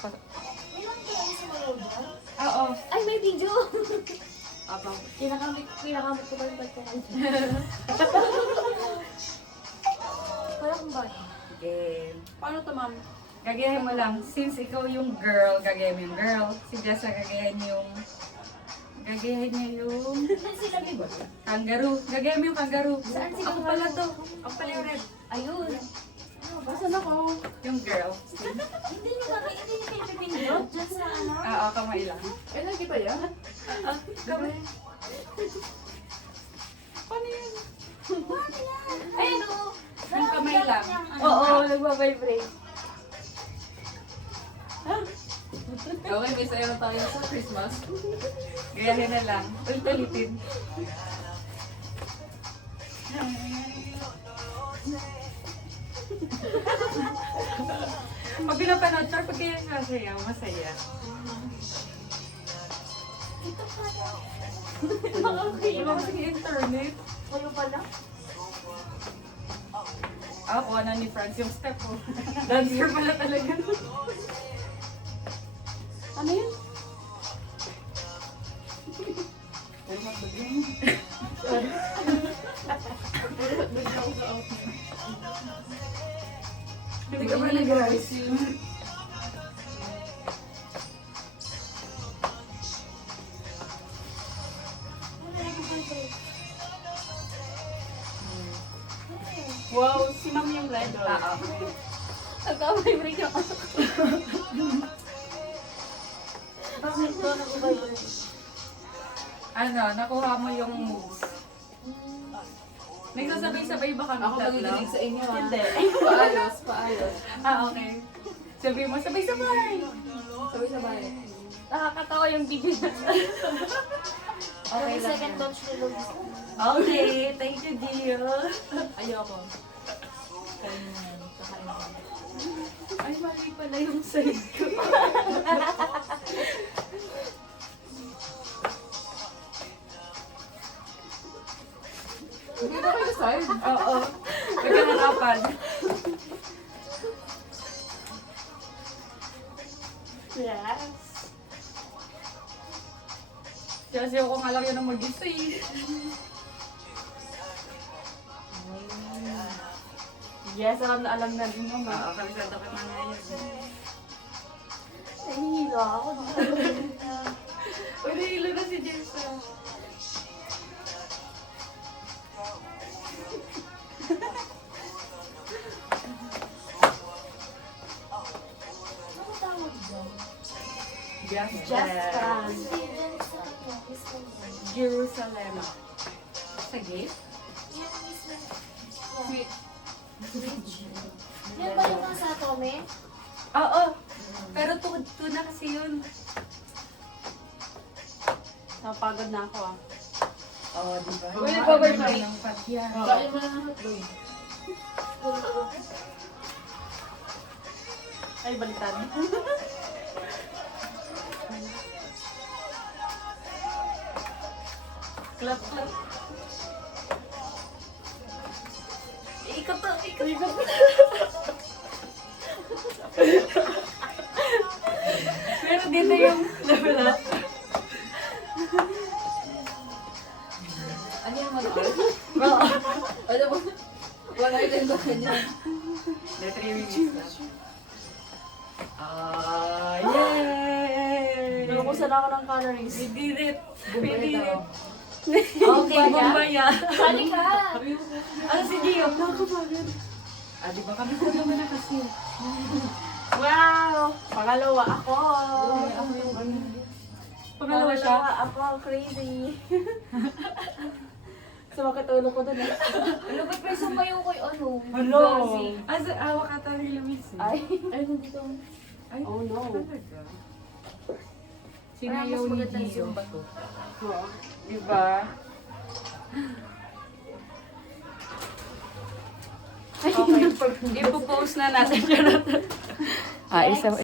Ilang kayo sa mga dyan? Oo. Ay, may video! Abang. Pinakamit ko ba yung pagkakan? Wala kong ba? Game. Paano to, ma'am? Gagayahin mo lang. Since ikaw yung girl, gagayahin mo yung girl. Si Jessa gagayahin yung... Gagayahin niya yung... Saan sila may ba? Kangaroo. Gagayahin mo yung kangaroo. Saan si Ako pala to. Ako pala yung red. Ayun. Basan ako? Yung girl. Hindi nyo ba? Hindi nyo kayo pipindot? Diyan sa ano? Oo, kamay lang. Eh, lagi ba yan? Kamay. Paano yun? Ayun o! Yung kamay lang. Oo, nagbabibrate. Okay, may sayo tayo sa Christmas. Gayahin na lang. Ulit-ulitin. Pag pinapanood, sir, pag kaya masaya, masaya. Ito pala. Wala kasi internet. Kayo pala? Ah, kuha na ni Franz yung step ko. Dancer pala talaga. Ano yun? Hindi ka ba nag-rice? Wow, si ma'am yung red. Oo. Nagka-vibrate ako. Bakit ko nag-vibrate? Ano, nakuha mo yung moves. Nagsasabay-sabay ba kami Ako tatlo? magiginig sa inyo, ah. Hindi. Paayos, paayos. Ah, okay. Sabi mo, sabay-sabay. Sabay-sabay. Nakakatawa yung video na. Okay Yung lang second yan. launch ni Logs. Okay, thank you, dear. Ayoko. Kain mo yan. Kakain ko. Ay, mali pala yung side ko. Hindi ba kayo side? Oo. Nagkakakapan. Yes. Kasi ako nga lang yun ang mag-isa eh. Yes, alam na din mo, Oo, kabisado ka na ngayon. Nahihilo ako. Uy, nahilo na si Jessa. Ano tawag dyan? Just Jessica. Jerusalem. Sa gate? Sweet. Yan ba yung nasa Tome? Oo. Pero tuna kasi yun. Napagod na ako, ah. Oo, diba? Uy, nagpa-wifi. Ng patya. Kain mo na ng hotdog. Ay, baliktad. Clap, clap. Ikot to, ikot. Pero dito yung level up. Ano yung mag-art? Oo. Ano ba? Wala yung ba kanya? The 3 minutes na. Ah, yay! Nakukusan ako ng colorings. We did it! We Bumbay did daw. it! Okay, Bombaya. Sali ka! Ano si Gio? Nakakapagod. Ah, di ba kami ko naman na kasi? Wow! Pangalawa ako. Ako yung ano. Pangalawa siya? Ako, crazy. Sumakatulog ko dun, eh. Ano ba't may sumayo ko'y ano? Hello! Gazi? Asa, awa ka tayo ni Luis. Ay, ay, nandito. Ay, Oh, no. talaga? Parang Sinayaw mas ni maganda yung Gio. Zumba to. Oo. Diba? Okay. Ipo-post na natin siya. Ah, isa.